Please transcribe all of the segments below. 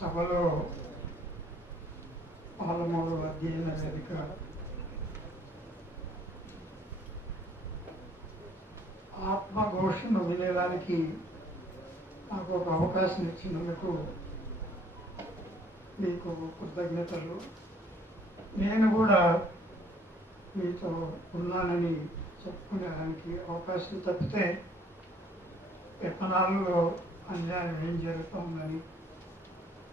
సభలో పాలమూరు అధ్యయన వేదిక ఆత్మఘోషను వినేదానికి నాకు ఒక అవకాశం ఇచ్చినందుకు మీకు కృతజ్ఞతలు. నేను కూడా మీతో ఉన్నానని చెప్పుకునేదానికి అవకాశం తప్పితే విత్తనాల్లో అన్యాయం ఏం జరుగుతుందని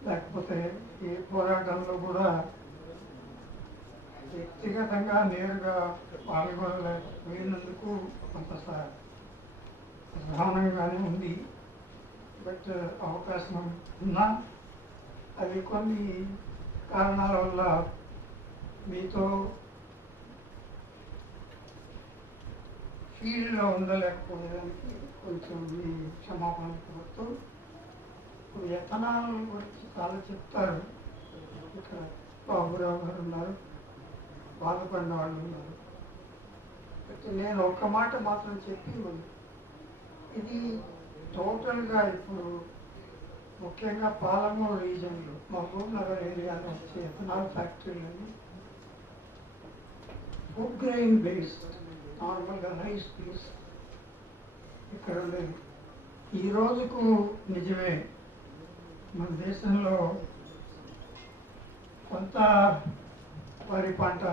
లేకపోతే ఈ పోరాటంలో కూడా వ్యక్తిగతంగా నేరుగా పాల్గొనలేకపోయినందుకు కొంత సహనంగానే ఉంది. బట్ అవకాశం ఉన్నా అది కొన్ని కారణాల వల్ల మీతో ఫీల్డ్లో ఉండలేకపోయేదానికి కొంచెం మీ క్షమాపణ కోరుతూ ఇప్పుడు గురించి చాలా చెప్తారు. ఇక్కడ బాబురావు గారు ఉన్నారు. బాధపడిన వాళ్ళు ఉన్నారు. నేను ఒక్క మాట మాత్రం చెప్పి ఉంది ఇది టోటల్గా ఇప్పుడు ముఖ్యంగా పాలమూరు రీజన్లో మహబూబ్నగర్ ఏరియాలో వచ్చే ఎథనాల్ ఫ్యాక్టరీలని ఫుడ్ గ్రెయిన్ బేస్డ్ నార్మల్గా రైస్ బేస్డ్ ఇక్కడ ఉండేది. ఈ రోజుకు నిజమే మన దేశంలో కొంత వరి పంట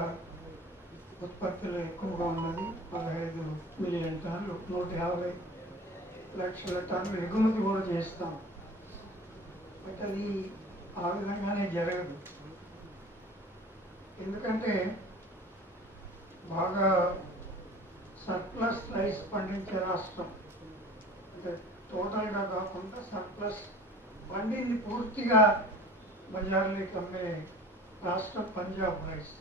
ఉత్పత్తులు ఎక్కువగా ఉన్నది. పదహైదు మిలియన్ టన్నులు నూట యాభై లక్షల టన్నులు ఎగుమతి కూడా చేస్తాం. బట్ అది ఆ విధంగానే జరగదు. ఎందుకంటే బాగా సర్ప్లస్ రైస్ పండించే రాష్ట్రం. అంటే టోటల్గా కాకుండా సర్ప్లస్ పండింది పూర్తిగా బజార్లోకి అమ్మే రాష్ట్రం పంజాబ్ రైస్.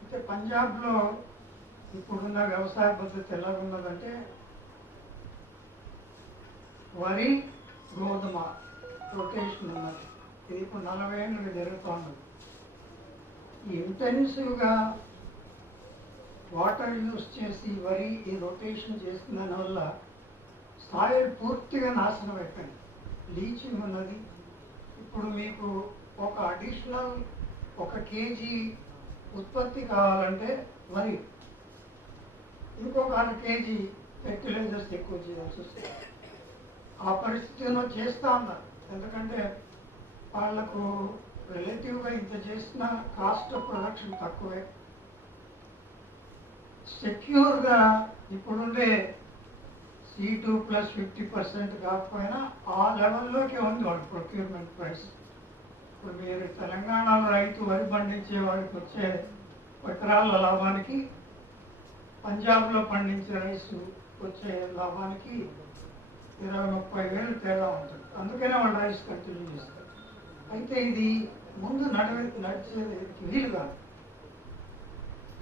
అయితే పంజాబ్లో ఇప్పుడున్న వ్యవసాయ పద్ధతి ఎలా ఉన్నదంటే వరి గోధుమ రొటేషన్ ఉన్నది. ఇది ఇప్పుడు నలభై ఏళ్ళు జరుగుతున్నది ఈ ఇంటెన్సివ్గా వాటర్ యూస్ చేసి వరి ఈ రొటేషన్ చేసిన వల్ల సాయిల్ పూర్తిగా నాశనం అయిపోయింది. లీచింగ్ ఉన్నది. ఇప్పుడు మీకు ఒక అడిషనల్ ఒక కేజీ ఉత్పత్తి కావాలంటే మరి ఇంకొక అర కేజీ ఫెర్టిలైజర్స్ ఎక్కువ చేయాల్సి వస్తుంది ఆ పరిస్థితిలో చేస్తా ఉన్నారు. ఎందుకంటే వాళ్ళకు రిలేటివ్గా ఇంత చేసిన కాస్ట్ ఆఫ్ ప్రొడక్షన్ తక్కువే. సెక్యూర్గా ఇప్పుడుండే C two plus fifty percent కాకపోయినా ఆ లెవెల్లోకి ఉంది వాడు ప్రొక్యూర్మెంట్ ప్రైస్ ఇప్పుడు మీరు తెలంగాణలో రైతు వరి పండించే వాడికి వచ్చే ఎకరాల లాభానికి పంజాబ్లో పండించే రైస్ వచ్చే లాభానికి ఇరవై ముప్పై వేలు తేడా ఉంటుంది. అందుకనే వాళ్ళు రైస్ కంటిన్యూ చేస్తారు. అయితే ఇది ముందు నడివే నడిచేది వీలు కాదు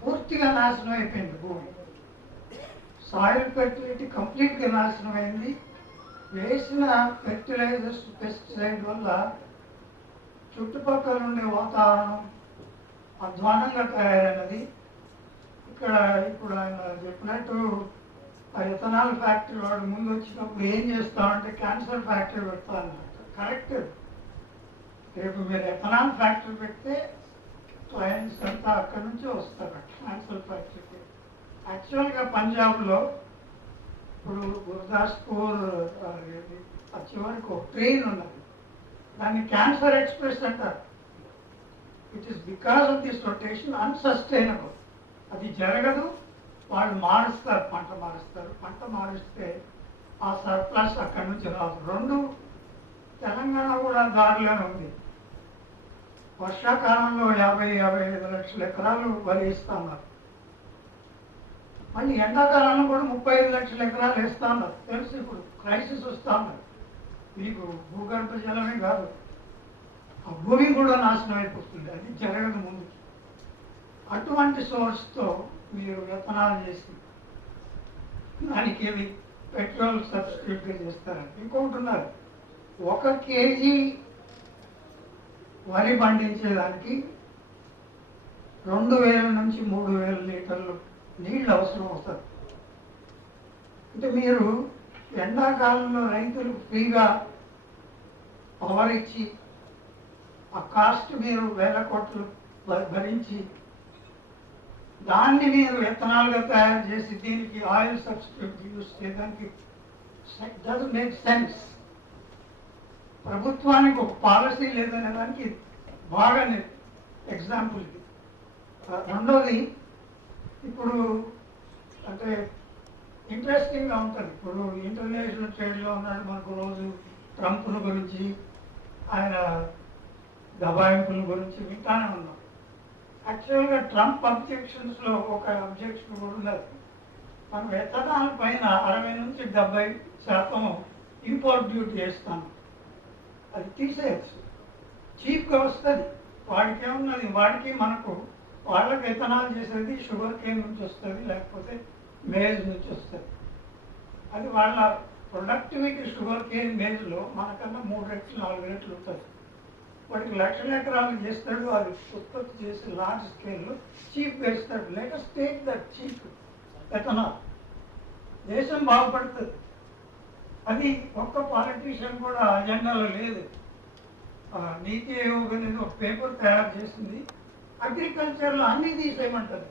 పూర్తిగా నాశనం అయిపోయింది భూమి. సాయిల్ ఫెర్టిలిటీ కంప్లీట్గా నాశనం అయింది వేసిన ఫెర్టిలైజర్స్ పెస్టిసైడ్ వల్ల చుట్టుపక్కల ఉండే వాతావరణం అధ్వానంగా తయారైనది. ఇక్కడ ఇప్పుడు ఆయన చెప్పినట్టు ఆ ఇథనాల్ ఫ్యాక్టరీ వాడు ముందు వచ్చినప్పుడు ఏం చేస్తామంటే క్యాన్సర్ ఫ్యాక్టరీ పెడతా అన్నమాట కరెక్ట్. రేపు మీరు ఎథనాల్ ఫ్యాక్టరీ పెడితే క్లయింట్స్ అంతా అక్కడి నుంచే వస్తారు. క్యాన్సర్ ఫ్యాక్టరీకి. యాక్చువల్గా పంజాబ్లో ఇప్పుడు గురుదాస్పూర్ ఆ, ఏది, చివరికి ఒక ట్రైన్ ఉన్నది. దాన్ని క్యాన్సర్ ఎక్స్ప్రెస్ అంటారు. It is because of this rotation unsustainable అది జరగదు వాళ్ళు మారుస్తారు పంట మారుస్తారు. పంట మారిస్తే ఆ సర్ప్లస్ అక్కడి నుంచి రాదు. రెండు తెలంగాణ కూడా దారిలోనే ఉంది. వర్షాకాలంలో యాభై యాభై ఐదు లక్షల ఎకరాలు వరి ఇస్తున్నారు మళ్ళీ ఎండాకాలంలో కూడా ముప్పై ఐదు లక్షల ఎకరాలు వేస్తా ఉన్నారు తెలుసు ఇప్పుడు క్రైసిస్ వస్తా ఉన్నారు మీకు భూగర్భ జలమే కాదు. ఆ భూమి కూడా నాశనం అయిపోతుంది. అది జరగదు ముందు. అటువంటి సోర్స్తో మీరు వ్యతనాలు చేసి దానికి ఏమి పెట్రోల్ సబ్స్టిట్యూట్గా చేస్తారంటే ఇంకొకటి ఉన్నారు. ఒక కేజీ వరి పండించేదానికి రెండు వేల నుంచి మూడు వేల లీటర్లు నీళ్ళు అవసరం వస్తుంది. అంటే మీరు ఎండాకాలంలో రైతులు ఫ్రీగా పవర్ ఇచ్చి ఆ కాస్ట్ మీరు వేల కోట్లు భరించి దాన్ని మీరు విత్తనాలుగా తయారు చేసి దీనికి ఆయిల్ సబ్స్టిట్యూట్ యూస్ చేయడానికి డజ్ మేక్ సెన్స్. ప్రభుత్వానికి ఒక పాలసీ లేదనే దానికి బాగా ఎగ్జాంపుల్ ఇది. రెండోది ఇప్పుడు అంటే ఇంట్రెస్టింగ్గా ఉంటుంది. ఇప్పుడు ఇంటర్నేషనల్ ట్రేడ్లో ఉన్నాడు మనకు రోజు ట్రంప్ల గురించి ఆయన దబాయింపుల గురించి వింటానే ఉన్నాం. యాక్చువల్గా ట్రంప్ అబ్జెక్షన్స్లో ఒక అబ్జెక్షన్ కూడా ఉన్నది. మనం ఎథనాల్ పైన అరవై నుంచి డెబ్బై శాతం ఇంపోర్ట్ డ్యూటీ వేస్తాం. అది తీసేయచ్చు. చీప్గా వస్తుంది. వాడికి ఏమున్నది వాడికి మనకు వాళ్ళకి విత్తనాలు చేసేది షుగర్ కేన్ నుంచి వస్తుంది లేకపోతే మేజ్ నుంచి వస్తుంది. అది వాళ్ళ ప్రొడక్టివిటీ షుగర్ కేన్ మేజ్లో మనకన్నా మూడు రెట్లు నాలుగు రెట్లు ఉంటుంది వాడికి లక్షల ఎకరాలు చేస్తాడు అది ఉత్పత్తి చేసి లార్జ్ స్కేల్లో చీప్ వేస్తాడు. Latest take that cheap ethanol దేశం బాగుపడుతుంది. అది ఒక్క పాలిటీషియన్ కూడా అజెండాలో లేదు. నీతి ఆయోగ్ అనేది ఒక పేపర్ తయారు చేసింది. అగ్రికల్చర్లో అన్నీ తీసేయమంటారు.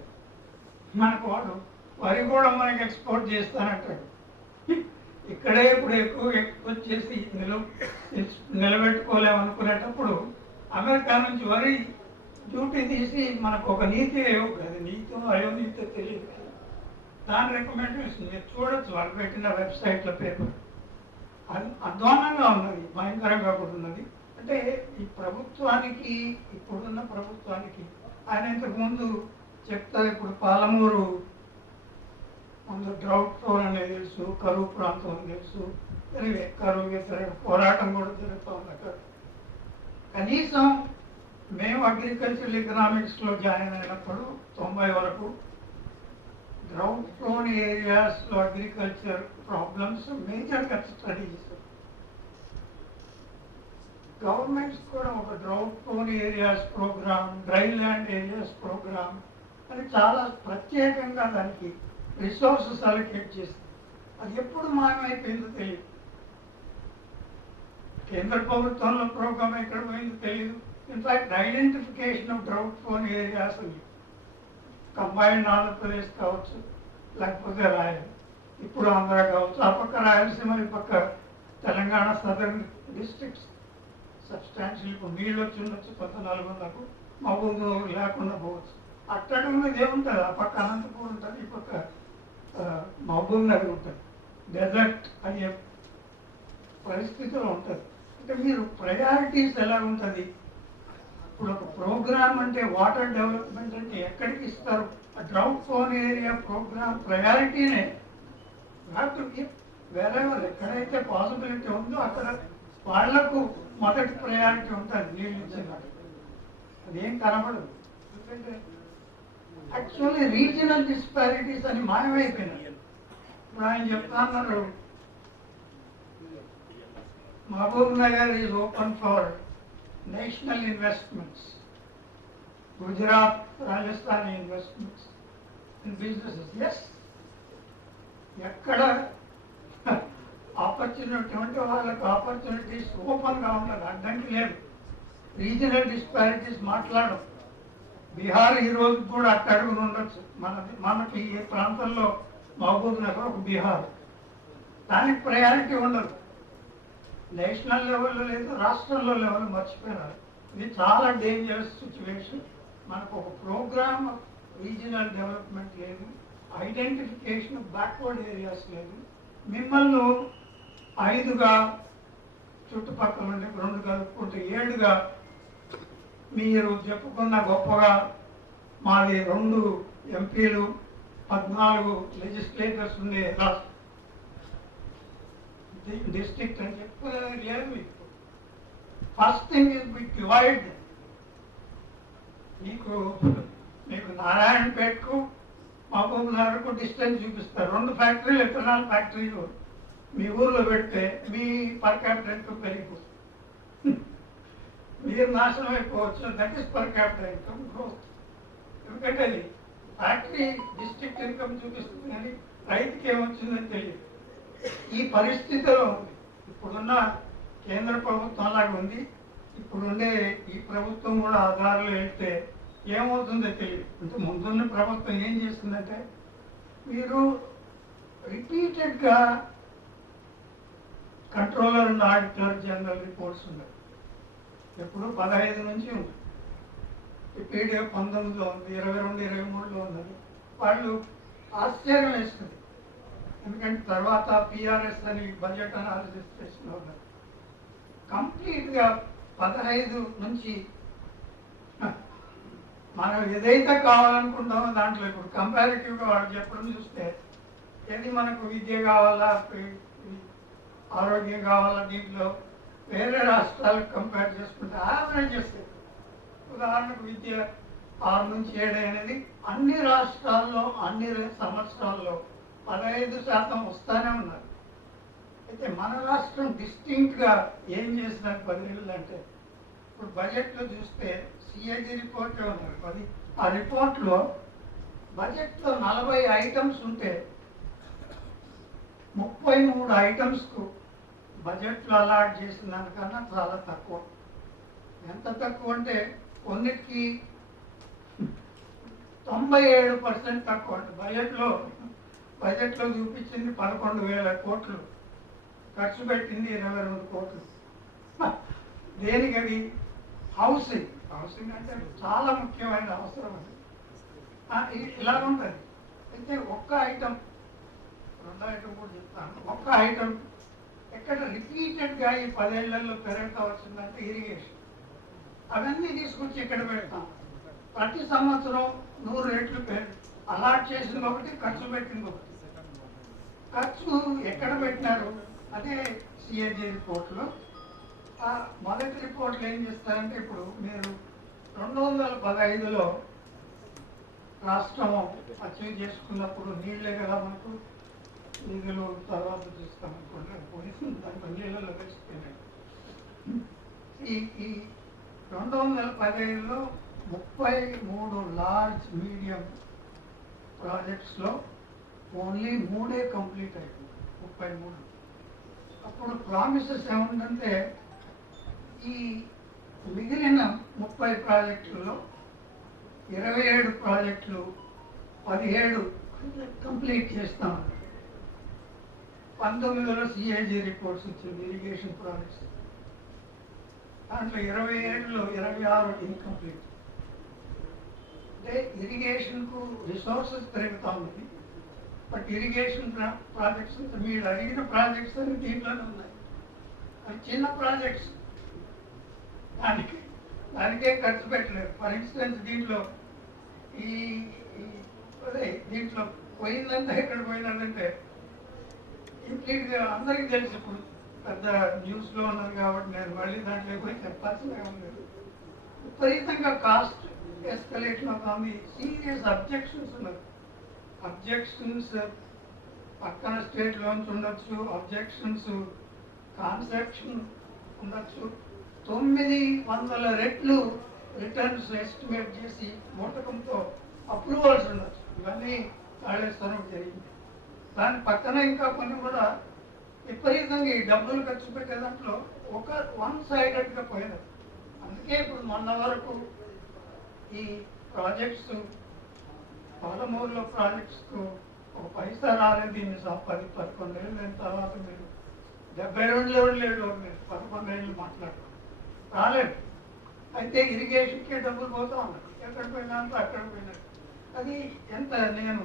మనకు వాడు వరి కూడా మనకి ఎక్స్పోర్ట్ చేస్తానంటాడు. ఇక్కడే ఇప్పుడు ఎక్కువ ఎక్స్పోర్ట్ చేసి నిలవ నిలబెట్టుకోలేము అనుకునేటప్పుడు అమెరికా నుంచి వరి డ్యూటీ తీసి మనకు ఒక నీతి ఆయోగ్ అది నీతో అయో నీతో తెలియదు. దాని రికమెండేషన్ మీరు చూడొచ్చు. వాళ్ళు పెట్టిన వెబ్సైట్లో పేపర్. అది అధ్వానంగా ఉన్నది. భయంకరంగా కూడా ఉన్నది. అంటే ఈ ప్రభుత్వానికి ఇప్పుడున్న ప్రభుత్వానికి ఆయన ఇంతకు ముందు చెప్తారు ఇప్పుడు పాలమూరు ముందు డ్రౌట్ ఫ్లోర్ అనేది తెలుసు కరువు ప్రాంతం అని తెలుసు ఎనివే కరువు వ్యతిరేక పోరాటం కూడా జరుగుతూ ఉంది అక్కడ. కనీసం మేము అగ్రికల్చర్ ఎకనామిక్స్లో జాయిన్ అయినప్పుడు తొంభై వరకు గ్రౌండ్ ఫ్లోన్ ఏరియాస్లో అగ్రికల్చర్ ప్రాబ్లమ్స్ మేజర్గా స్టడీ చేశారు. గవర్నమెంట్స్ కూడా ఒక drought prone areas programme dry land areas programme అని చాలా ప్రత్యేకంగా దానికి రిసోర్సెస్ అలొకేట్ చేస్తుంది అది ఎప్పుడు మాయమైపోయిందో తెలియదు. కేంద్ర ప్రభుత్వంలో ప్రోగ్రామ్ ఎక్కడ పోయిందో తెలియదు. In fact identification of drought prone areas అని. కంబైన్డ్ ఆంధ్రప్రదేశ్ కావచ్చు లేకపోతే రాయల్. ఇప్పుడు ఆంధ్ర కావచ్చు ఆ పక్క రాయలసీమ ఈ పక్క తెలంగాణ సదర్న్ డిస్ట్రిక్ట్స్ సబ్స్టాన్షియల్ ఇప్పుడు నీళ్ళు వచ్చి ఉండొచ్చు కొత్త నల్గొండకు ఊరు లేకుండా పోవచ్చు. అక్కడ మీద ఏముంటుంది? ఆ పక్క అనంతపూర్ ఉంటుంది ఈ పక్క మహబూబ్ నగర్ ఉంటుంది. డెజర్ట్ అయ్యే పరిస్థితిలో ఉంటుంది. అంటే మీరు ప్రయారిటీస్ ఎలా ఉంటుంది? ఇప్పుడు ఒక ప్రోగ్రామ్ అంటే వాటర్ డెవలప్మెంట్ అంటే ఎక్కడికి ఇస్తారు? డ్రౌట్ ఫోన్ ఏరియా ప్రోగ్రామ్ ప్రయారిటీనే వేరెవర్ ఎక్కడైతే పాసిబిలిటీ ఉందో అక్కడ వాళ్ళకు మొదటి ప్రయారిటీ ఉంటుంది నీళ్ళు ఇచ్చేవాడు అదేం కనబడదు. ఎందుకంటే యాక్చువల్లీ రీజనల్ డిస్పారిటీస్ అని మాయమైపోయినాయి. ఇప్పుడు ఆయన చెప్తా Mahabub Nagar is open for national investments Gujarat Rajasthan investments in businesses is ఎక్కడ? ఆపర్చునిటీ ఉంటే వాళ్ళకు ఆపర్చునిటీస్ ఓపెన్గా ఉండదు అడ్డంకి లేదు. రీజనల్ డిస్పారిటీస్ మాట్లాడడం బీహార్ ఈ రోజు కూడా అట్ట ఉండొచ్చు. మనది మనకి ఈ ప్రాంతంలో మహబూబ్ నగర్ ఒక బీహార్. దానికి ప్రయారిటీ ఉండదు. నేషనల్ లెవెల్లో లేదు రాష్ట్రంలో లెవెల్ మర్చిపోయినారు. ఇది చాలా డేంజరస్ సిచ్యువేషన్ మనకు ఒక ప్రోగ్రామ్ రీజనల్ డెవలప్మెంట్ లేదు. ఐడెంటిఫికేషన్ బ్యాక్వర్డ్ ఏరియాస్ లేదు. మిమ్మల్ని ఐదుగా చుట్టుపక్కల నుండి రెండు కలుపుకుంటే ఏడుగా మీరు చెప్పుకున్న గొప్పగా మాది రెండు ఎంపీలు పద్నాలుగు లెజిస్లేటర్స్ ఉండే రాష్ట్ర డిస్ట్రిక్ట్ అని చెప్పుకునేది లేదు మీకు first thing is be divide మీకు మీకు నారాయణపేటకు మహబూబ్ నగర్కు డిస్టెన్స్ చూపిస్తారు. రెండు ఫ్యాక్టరీలు ఎథనాల్ ఫ్యాక్టరీలు మీ ఊర్లో పెడితే మీ పర్ క్యాపిటల్ ఇన్కమ్ పెరిగిపోతుంది మీరు నాశనం అయిపోవచ్చు that is per capita income growth ఎందుకంటే అది ఫ్యాక్టరీ డిస్ట్రిక్ట్ ఇన్కమ్ చూపిస్తుంది కానీ రైతుకి ఏమొచ్చిందని తెలియదు. ఈ పరిస్థితిలో ఉంది ఇప్పుడున్న కేంద్ర ప్రభుత్వం లాగా ఉంది. ఇప్పుడుండే ఈ ప్రభుత్వం కూడా ఆధారాలు వెళ్తే ఏమవుతుందో తెలియదు. అంటే ముందున్న ప్రభుత్వం ఏం చేస్తుందంటే మీరు రిపీటెడ్గా controller and auditor general reports ఉన్నాయి. ఎప్పుడు పదహైదు నుంచి ఉంది ఈ పీడిఎఫ్ పంతొమ్మిదిలో ఉంది ఇరవై రెండు ఇరవై మూడులో ఉన్నది. వాళ్ళు ఆశ్చర్యం వేస్తుంది ఎందుకంటే తర్వాత పిఆర్ఎస్ అని బడ్జెట్ అనాలిసిస్ చేసిన వాళ్ళు కంప్లీట్గా పదహైదు నుంచి మనం ఏదైతే కావాలనుకుంటామో దాంట్లో ఇప్పుడు కంపారిటివ్గా వాళ్ళు చెప్పడం చూస్తే ఏది మనకు విద్య కావాలా ఆరోగ్యం కావాలా దీంట్లో వేరే రాష్ట్రాలకు కంపేర్ చేసుకుంటే యావరేజ్ చేస్తే. ఉదాహరణకు విద్య ఆరు నుంచి ఏడు అనేది అన్ని రాష్ట్రాల్లో అన్ని సంవత్సరాల్లో పదహైదు శాతం వస్తానే ఉన్నారు. అయితే మన రాష్ట్రం డిస్టింక్ట్గా ఏం చేసినారు పదిహేళ్ళు అంటే ఇప్పుడు బడ్జెట్లో చూస్తే సిఐజీ రిపోర్టే ఉన్నారు పది ఆ రిపోర్ట్లో బడ్జెట్లో నలభై ఐటమ్స్ ఉంటే ముప్పై మూడు ఐటమ్స్కు బడ్జెట్లో అలాట్ చేసిన దానికన్నా చాలా తక్కువ. ఎంత తక్కువ అంటే కొన్నిటికి తొంభై ఏడు పర్సెంట్ తక్కువ అంటే బడ్జెట్లో బడ్జెట్లో చూపించింది పదకొండు వేల కోట్లు. ఖర్చు పెట్టింది ఇరవై రెండు కోట్లు. దేనికి అది హౌసింగ్. హౌసింగ్ అంటే చాలా ముఖ్యమైన అవసరం అది. ఇలా ఉంటుంది. అయితే ఒక్క ఐటమ్ రెండో ఐటమ్ కూడా చెప్తాను. ఒక్క ఐటమ్ ఎక్కడ రిపీటెడ్గా ఈ పదేళ్ళలో పెరుగుతా వచ్చిందంటే ఇరిగేషన్. అవన్నీ తీసుకొచ్చి ఇక్కడ పెడతాం? ప్రతి సంవత్సరం నూరు రేట్లు పె- అలాట్ చేసింది ఒకటి ఖర్చు పెట్టింది ఒకటి. ఖర్చు ఎక్కడ పెట్టినారు? అదే సిఏజీ రిపోర్ట్లో. ఆ మొదటి రిపోర్ట్లు ఏం చేస్తారంటే ఇప్పుడు మీరు రెండు వందల పదహైదులో రాష్ట్రం అచీవ్ చేసుకున్నప్పుడు నీళ్ళే కదా మనకు. నిధులు తర్వాత చూస్తాం అనుకోండి. పోలీసు దాని నీళ్ళలో కలిసిపోయినాయి ఈ ఈ రెండు వందల పదిహేనులో ముప్పై మూడు లార్జ్ మీడియం ప్రాజెక్ట్స్లో ఓన్లీ మూడే కంప్లీట్ అయింది ముప్పై మూడు. అప్పుడు ప్రామిసెస్ ఏముందంటే ఈ మిగిలిన ముప్పై ప్రాజెక్టుల్లో ఇరవై ఏడు ప్రాజెక్టులు పదిహేడు కంప్లీట్ చేస్తాం. పంతొమ్మిదిలో సిఏజీ రిపోర్ట్స్ వచ్చింది ఇరిగేషన్ ప్రాజెక్ట్స్ దాంట్లో ఇరవై ఏడులో ఇరవై ఆరు ఇన్కంప్లీట్ అంటే ఇరిగేషన్కు రిసోర్సెస్ పెరుగుతూ ఉంది. బట్ ఇరిగేషన్ ప్రాజెక్ట్స్ మీరు అడిగిన ప్రాజెక్ట్స్ అని దీంట్లోనే ఉన్నాయి. అవి చిన్న ప్రాజెక్ట్స్ దానికి దానికే ఖర్చు పెట్టలేదు. ఫర్ ఇన్స్టెన్స్ దీంట్లో ఈ అదే దీంట్లో పోయిందంటే ఎక్కడ పోయిందంటే అందరికీ తెలుసు ఇప్పుడు. పెద్ద న్యూస్లో ఉన్నది కాబట్టి నేను మళ్ళీ దాంట్లో కూడా చెప్పాల్సిన లేదు విపరీతంగా కాస్ట్ ఎస్కలేషన్ కానీ సీరియస్ అబ్జెక్షన్స్ ఉన్నది అబ్జెక్షన్స్ పక్కన స్టేట్ లోన్స్ ఉండొచ్చు అబ్జెక్షన్స్ కాన్సెప్షన్ ఉండొచ్చు. తొమ్మిది వందల రెట్లు రిటర్న్స్ ఎస్టిమేట్ చేసి మూటకంతో అప్రూవల్స్ ఉండొచ్చు. ఇవన్నీ కాళేశ్వరం జరిగింది. దాని పక్కన ఇంకా కొన్ని కూడా విపరీతంగా ఈ డబ్బులు ఖర్చు పెట్టే దాంట్లో ఒక వన్ సైడెడ్గా పోయినది అందుకే ఇప్పుడు మొన్న వరకు ఈ ప్రాజెక్ట్స్ పాలమూరులో ప్రాజెక్ట్స్కు ఒక పైసా రాలేదు దీన్ని పది పదకొండు ఏళ్ళు అయిన తర్వాత మీరు డెబ్బై రెండు లేడు లేడు మీరు పదకొండు ఏళ్ళు మాట్లాడుతున్నారు రాలేదు. అయితే ఇరిగేషన్కే డబ్బులు పోతా ఉన్నారు ఎక్కడ పోయినంత అక్కడ పోయినా అది ఎంత నేను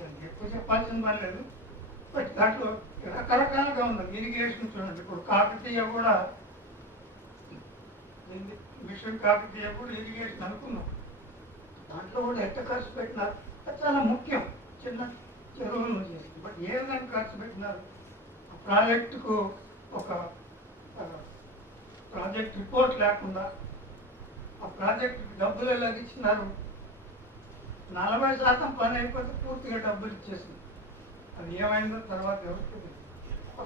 మీకు ఎక్కువ చెప్పాల్సిన పని లేదు బట్ దాంట్లో రకరకాలుగా ఉంది. ఇరిగేషన్ చూడండి. ఇప్పుడు కాకతీయ కూడా మిషన్ కాకతీయ కూడా ఇరిగేషన్ అనుకున్నాం. దాంట్లో కూడా ఎంత ఖర్చు పెట్టినారు అది చాలా ముఖ్యం. చిన్న చెరువులను చేసి బట్ ఏ విధంగా ఖర్చు పెట్టినారు ఆ ప్రాజెక్టుకు ఒక ప్రాజెక్ట్ రిపోర్ట్ లేకుండా ఆ ప్రాజెక్ట్ డబ్బులు ఎలా ఇచ్చినారు? నలభై శాతం పని అయిపోతే పూర్తిగా డబ్బులు ఇచ్చేసింది. అది ఏమైందో తర్వాత ఎవరికి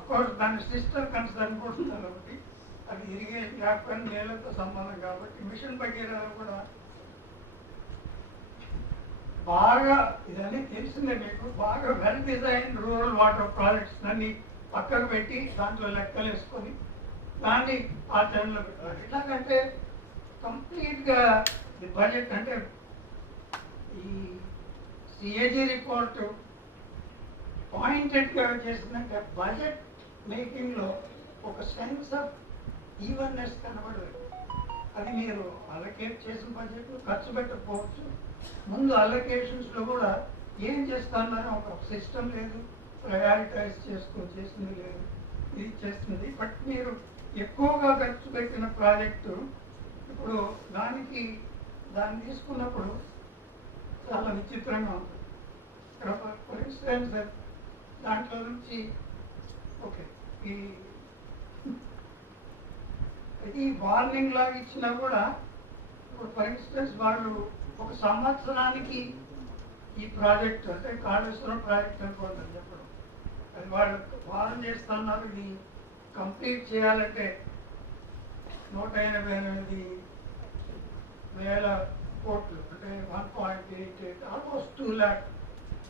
కోర్స్ దాని సిస్టర్ కన్సర్న్ కూడా కాబట్టి అది ఇరిగేషన్ కాకపోయినా నీళ్ళతో సంబంధం కాబట్టి మిషన్ భగీరథ కూడా బాగా ఇదన్నీ తెలిసిందే మీకు బాగా well design rural water projects అన్ని పక్కకు పెట్టి దాంట్లో లెక్కలు వేసుకొని దాన్ని ఆచరణలో పెట్టాలి ఎట్లాగంటే కంప్లీట్గా బడ్జెట్ అంటే ఈ సిఏజీ రిపోర్టు పాయింటెడ్గా చేసిందంటే బడ్జెట్ మేకింగ్లో ఒక సెన్స్ ఆఫ్ ఈవెన్నెస్ కనబడలేదు అది మీరు అలకేట్ చేసిన బడ్జెట్ ఖర్చు పెట్టకపోవచ్చు. ముందు అలొకేషన్స్లో కూడా ఏం చేస్తున్నారో ఒక సిస్టమ్ లేదు. ప్రయారిటైజ్ చేసుకో చేసింది లేదు. ఇది చేస్తుంది. బట్ మీరు ఎక్కువగా ఖర్చు పెట్టిన ప్రాజెక్టు ఇప్పుడు దానికి దాన్ని తీసుకున్నప్పుడు చాలా విచిత్రంగా ఉంటుంది ఫర్ ఇన్స్టెన్స్ దాంట్లో నుంచి ఓకే ఈ ఇది వార్నింగ్ లాగా ఇచ్చినా కూడా ఇప్పుడు ఫర్ ఇన్స్టెన్స్ వాళ్ళు ఒక సంవత్సరానికి ఈ ప్రాజెక్ట్ అంటే కాళేశ్వరం ప్రాజెక్ట్ అనుకోండి చెప్పడం. అది వాళ్ళు వారం చేస్తున్నారు ఇది కంప్లీట్ చేయాలంటే నూట ఎనభై ఎనిమిది వేల కోట్లు. అంటే one point eight eight almost two lakh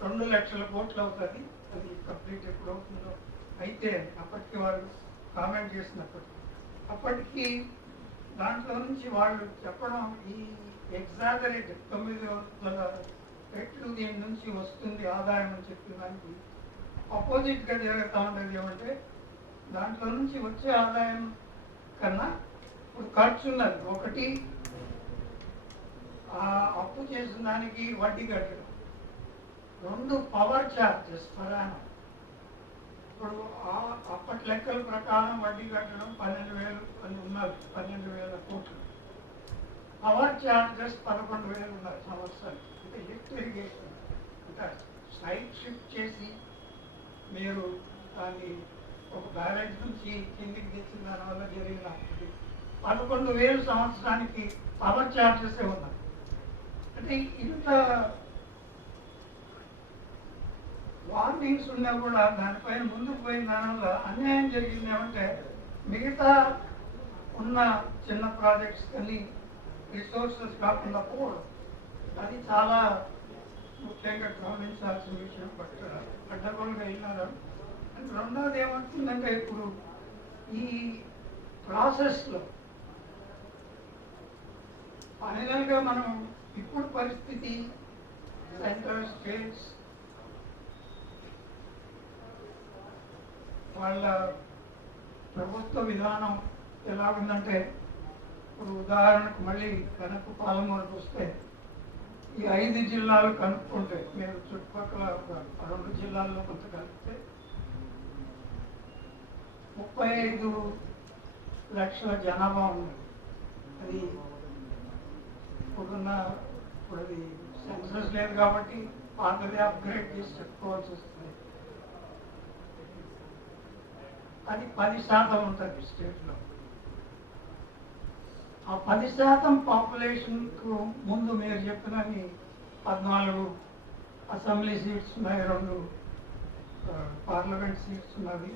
రెండు లక్షల కోట్లు అవుతుంది. అది కంప్లీట్ ఎప్పుడు అవుతుందో అయితే అప్పటికి వాళ్ళు కామెంట్ చేసినప్పటికీ అప్పటికి దాంట్లో నుంచి వాళ్ళు చెప్పడం ఈ ఎగ్జాగరేట్ తొమ్మిది వందల రెట్లు దీని నుంచి వస్తుంది ఆదాయం అని చెప్పిన దానికి ఆపోజిట్గా జరుగుతూ ఉండేది ఏమంటే దాంట్లో నుంచి వచ్చే ఆదాయం కన్నా ఇప్పుడు ఖర్చు ఉన్నది. ఒకటి ఆ అప్పు చేసిన దానికి వడ్డీ కట్టడం. రెండు పవర్ ఛార్జెస్ ప్రధానం ఇప్పుడు ఆ అప్పటి లెక్కల ప్రకారం వడ్డీ కట్టడం పన్నెండు వేలు అని పన్నెండు వేల కోట్లు. పవర్ ఛార్జెస్ పదకొండు వేలు ఉన్నారు సంవత్సరానికి. అంటే లిఫ్ట్ ఇరిగేషన్ అంటే సైట్ షిఫ్ట్ చేసి మీరు దాన్ని ఒక బ్యారేజ్ నుంచి కిందికి తెచ్చిన దానివల్ల జరిగిన పదకొండు వేలు సంవత్సరానికి పవర్ ఛార్జెస్ ఉన్నారు. అంటే ఇంత వార్నింగ్స్ ఉన్నా కూడా దానిపైన ముందుకు పోయిన దానివల్ల అన్యాయం జరిగింది ఏమంటే మిగతా ఉన్న చిన్న ప్రాజెక్ట్స్ కానీ రిసోర్సెస్ కాకుండా పోవడం. అది చాలా ముఖ్యంగా గమనించాల్సిన విషయం బట్ అడ్డగోలుగా అయినారు? రెండోది ఏమంటుందంటే ఇప్పుడు ఈ ప్రాసెస్లో ఫైనల్గా మనం ఇప్పుడు పరిస్థితి సెంటర్ స్టేట్స్ వాళ్ళ ప్రభుత్వ విధానం ఎలా ఉందంటే ఇప్పుడు ఉదాహరణకు మళ్ళీ కనుక పాలమూరుకు వస్తే ఈ ఐదు జిల్లాలు కనుక్కుంటే మీరు చుట్టుపక్కల ఒక రెండు జిల్లాల్లో కొంత కలిపితే ముప్పై ఐదు లక్షల జనాభా ఉంది. అది ఇప్పుడున్న ఇప్పుడు అది సెన్సస్ లేదు కాబట్టి పాతది అప్గ్రేడ్ చేసి చెప్పుకోవాల్సి వస్తుంది. అది పది శాతం ఉంటుంది స్టేట్లో ఆ పది శాతం పాపులేషన్కు ముందు మీరు చెప్పినవి పద్నాలుగు అసెంబ్లీ సీట్స్ ఉన్నాయి రెండు పార్లమెంట్ సీట్స్ ఉన్నవి.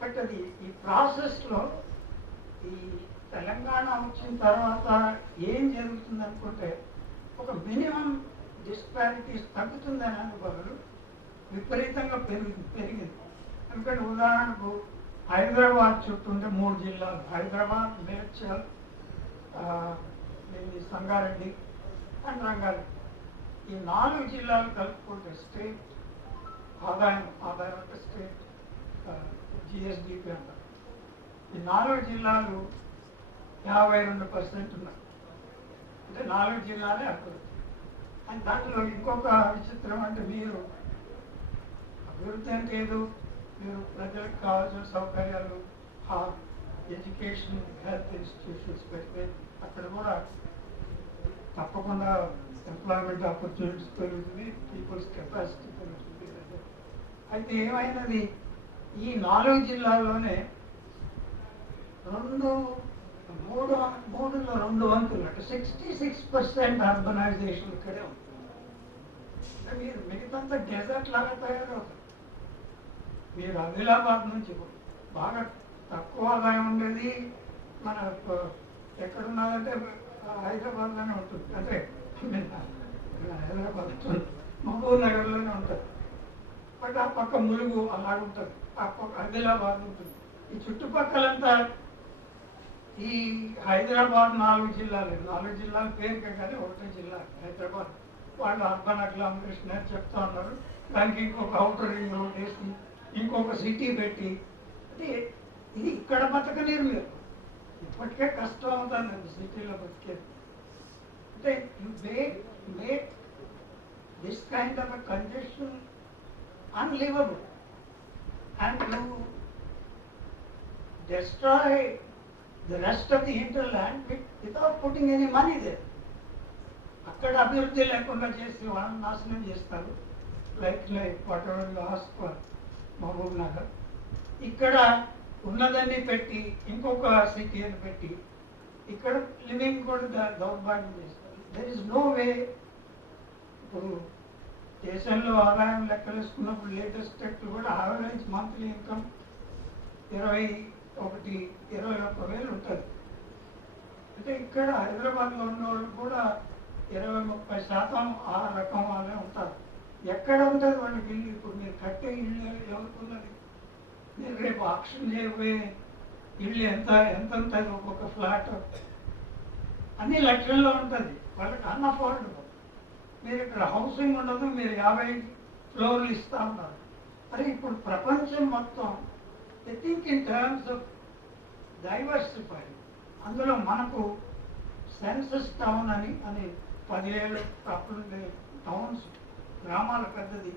బట్ అది ఈ ప్రాసెస్లో ఈ తెలంగాణ వచ్చిన తర్వాత ఏం జరుగుతుంది అనుకుంటే ఒక మినిమం డిస్పారిటీస్ తగ్గుతుందని అనే బదులు విపరీతంగా పెరిగి పెరిగింది. ఎందుకంటే ఉదాహరణకు హైదరాబాద్ చుట్టూ ఉంటే మూడు జిల్లాలు హైదరాబాద్ మేడ్చల్ సంగారెడ్డి అండ్ రంగారెడ్డి ఈ నాలుగు జిల్లాలు కలుపుకుంటే స్టేట్ ఆదాయం ఆదాయం అంటే స్టేట్ జిఎస్డిపి అంటారు. ఈ నాలుగు జిల్లాలు యాభై రెండు పర్సెంట్ ఉన్నారు. అంటే నాలుగు జిల్లాలే అభివృద్ధి అండ్ దాంట్లో ఇంకొక విచిత్రం అంటే మీరు అభివృద్ధి అంటే ఏదో మీరు ప్రజలకు కావాల్సిన సౌకర్యాలు ఎడ్యుకేషన్ హెల్త్ ఇన్స్టిట్యూషన్స్ పెడితే అక్కడ కూడా తప్పకుండా ఎంప్లాయ్మెంట్ ఆపర్చునిటీస్ పెరుగుతుంది పీపుల్స్ కెపాసిటీ పెరుగుతుంది. అయితే ఏమైనది ఈ నాలుగు జిల్లాల్లోనే రెండు మూడు మూడులో రెండు వంతులు అంటే సిక్స్టీ సిక్స్ పర్సెంట్ అర్బనైజేషన్ ఇక్కడే ఉంది అంటే మీరు మిగతా డెజర్ట్ లాగా తయారవుతుంది మీరు ఆదిలాబాద్ నుంచి బాగా తక్కువ ఆదాయం ఉండేది. మన ప- ఎక్కడున్నదంటే హైదరాబాద్లోనే ఉంటుంది. అంటే హైదరాబాద్ మహబూబ్ నగర్లోనే ఉంటుంది. బట్ ఆ పక్క ములుగు అలాగుంటుంది. ఆ పక్క ఆదిలాబాద్ ఉంటుంది. ఈ చుట్టుపక్కలంతా ఈ హైదరాబాద్ నాలుగు జిల్లాలు నాలుగు జిల్లాల పేరుకే కానీ ఒకటే జిల్లా హైదరాబాద్. వాళ్ళు అర్బన్ అగ్లామరేషన్ అని చెప్తా ఉన్నారు. దానికి ఇంకొక అవుటర్ రింగ్ రోడ్ వేసి ఇంకొక సిటీ పెట్టి. అంటే ఇది ఇక్కడ బతకలేరు మీరు. ఇప్పటికే కష్టం అవుతుంది సిటీలో బతికేది. అంటే you make make this kind of congestion unlivable and you destroy the rest of the hinterland with, without putting any money there. అక్కడ అభివృద్ధి లేకుండా చేసి వాళ్ళని నాశనం చేస్తారు. Like like whatever Mahabub Nagar ఇక్కడ ఉన్నదాన్ని పెట్టి ఇంకొక సిటీని పెట్టి ఇక్కడ లివింగ్ కూడా దౌర్భాగ్యం చేస్తారు. దెర్ ఇస్ నో వే ఇప్పుడు దేశంలో ఆదాయం లెక్కలేసుకున్నప్పుడు లేటెస్ట్ కూడా యావరేజ్ మంత్లీ ఇన్కమ్ ఇరవై ఒకటి ఇరవై ఒక్క వేలు ఉంటుంది. అంటే ఇక్కడ హైదరాబాద్లో ఉన్న వాళ్ళు కూడా ఇరవై ముప్పై శాతం ఆ రకం వాళ్ళే ఉంటారు. ఎక్కడ ఉంటుంది వాళ్ళకి ఇల్లు ఇప్పుడు మీరు కట్టే ఇల్లు ఎవరుకున్నది? మీరు రేపు ఆక్షన్ చేయబోయే ఇల్లు ఎంత? ఎంత ఉంటుంది ఒక్కొక్క ఫ్లాట్? అన్ని లక్షల్లో ఉంటుంది. వాళ్ళకి అన్అఫోర్డబుల్. మీరు ఇక్కడ హౌసింగ్ ఉండదు మీరు యాభై ఫ్లోర్లు ఇస్తా ఉన్నారు. అరే ఇప్పుడు ప్రపంచం మొత్తం I think in terms of diversify అందులో మనకు సెన్సస్ టౌన్ అని అని పదివేలు అప్పుడుండే టౌన్స్ గ్రామాల పెద్దది.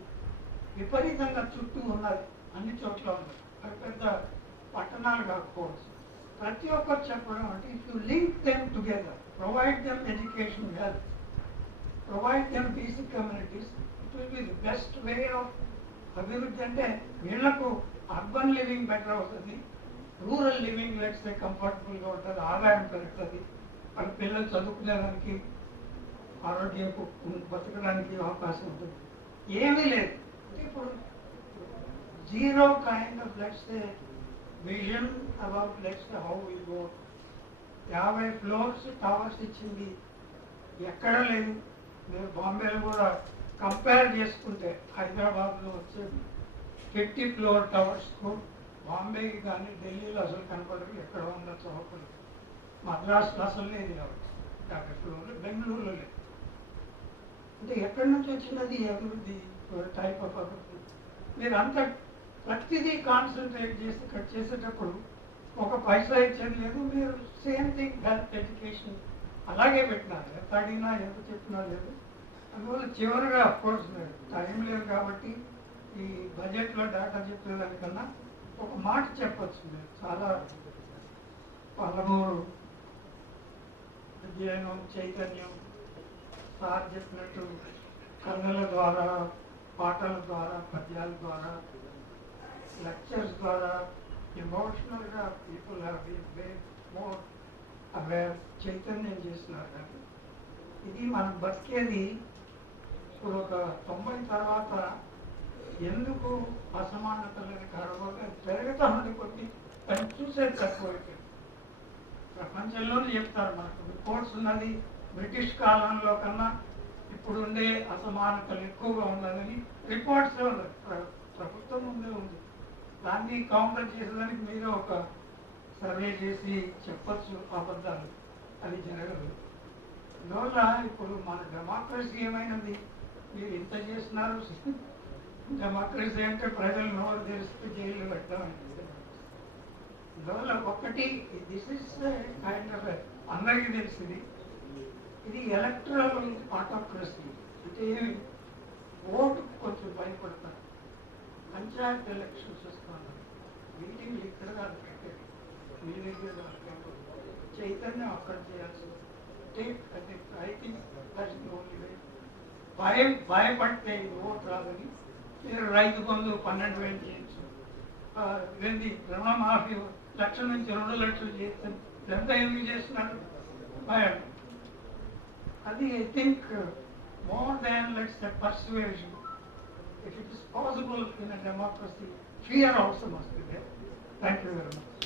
విపరీతంగా చుట్టూ ఉన్నది అన్ని చోట్ల ఉన్నది అది పెద్ద పట్టణాలు కాకపోవచ్చు. ప్రతి ఒక్కరు చెప్పడం అంటే if you link them together provide them education health provide them basic communities it will be best way of అభివృద్ధి అంటే వీళ్ళకు అర్బన్ లివింగ్ బెటర్ అవుతుంది రూరల్ లివింగ్ లెట్స్ కంఫర్టబుల్గా ఉంటుంది ఆదాయం పెరుగుతుంది. వాళ్ళ పిల్లలు చదువుకునేదానికి ఆరోగ్యం బతకడానికి అవకాశం ఉంటుంది. ఏమీ లేదు. ఇప్పుడు zero kind of let's vision about let's how will go యాభై ఫ్లోర్స్ టవర్స్ ఇచ్చింది. ఎక్కడ లేదు. మీరు బాంబేలో కూడా కంపేర్ చేసుకుంటే హైదరాబాద్లో వచ్చే ఫిఫ్టీ ఫ్లోర్ టవర్స్కు బాంబేకి కానీ ఢిల్లీలో అసలు కనపడదు ఎక్కడ ఉందో చౌకలు మద్రాసులో అసలు లేదు కాబట్టి. యాభై ఫ్లోర్లు బెంగళూరులో లేదు. అంటే ఎక్కడి నుంచి వచ్చినది అభివృద్ధి టైప్ ఆఫ్ అభివృద్ధి? మీరు అంత ప్రతిదీ కాన్సన్ట్రేట్ చేసి కట్ చేసేటప్పుడు ఒక పైసా ఇచ్చేది లేదు మీరు సేమ్ థింగ్ హెల్త్ ఎడ్యుకేషన్ అలాగే పెట్టినారు. ఎంత అడిగినా ఎంత చెప్పినా లేదు. అందువల్ల చివరిగా కోర్స్ టైం లేదు కాబట్టి ఈ బడ్జెట్లో డేటా చెప్పేదానికన్నా ఒక మాట చెప్పచ్చు మీరు. చాలా పలమూరు అధ్యయనం చైతన్యం సార్ చెప్పినట్టు కన్నుల ద్వారా పాటల ద్వారా పద్యాల ద్వారా లెక్చర్స్ ద్వారా ఎమోషనల్గా పీపుల్ హ్యావ్ మోర్ అవేర్ చైతన్యం చేస్తున్నారు కానీ ఇది మనం బతికేది ఇప్పుడు ఒక తొంభై తర్వాత ఎందుకు అసమానతలని కారణంగా పెరుగుతా ఉంది కొద్ది కానీ చూసేది తక్కువ ప్రపంచంలోనే చెప్తారు మనకు రిపోర్ట్స్ ఉన్నది బ్రిటిష్ కాలంలో కన్నా ఇప్పుడు ఉండే అసమానతలు ఎక్కువగా ఉన్నదని రిపోర్ట్స్ ప్రభుత్వం ముందే ఉంది. దాన్ని కౌంటర్ చేసేదానికి మీరే ఒక సర్వే చేసి చెప్పచ్చు అబద్ధాలు. అది జరగదు. అందువల్ల ఇప్పుడు మన డెమోక్రసీ ఏమైనది మీరు ఇంత చేస్తున్నారు. డెమోక్రసీ అంటే ప్రజలు నోరు తెరిస్తే జైలు పెట్టడం అందువల్ల ఒకటి దిస్ ఇస్ కైండ్ ఆఫ్ అందరికీ తెలిసింది. ఇది ఎలక్ట్రల్ ఆటోక్రసీ అంటే ఏమి? ఓటు కొంచెం భయపడతారు. పంచాయత్ ఎలక్షన్స్ వస్తాను. మీటింగ్లు ఇక్కడ కాదు పెట్టేది మీ దగ్గర చైతన్యం అక్కడ చేయాల్సి టేక్ అంటే I think that's the only భయం భయపడితే ఓటు రాదని రైతు బంధు పన్నెండు వేలు చేయొచ్చు ఆ, రుణమాఫీ లక్ష నుంచి రెండు లక్షలు చేస్తాను ఎంత ఎందుకు చేస్తున్నారు? అది I think more than let's persuasion. If it is possible in a democracy fear also must be there. Thank you very.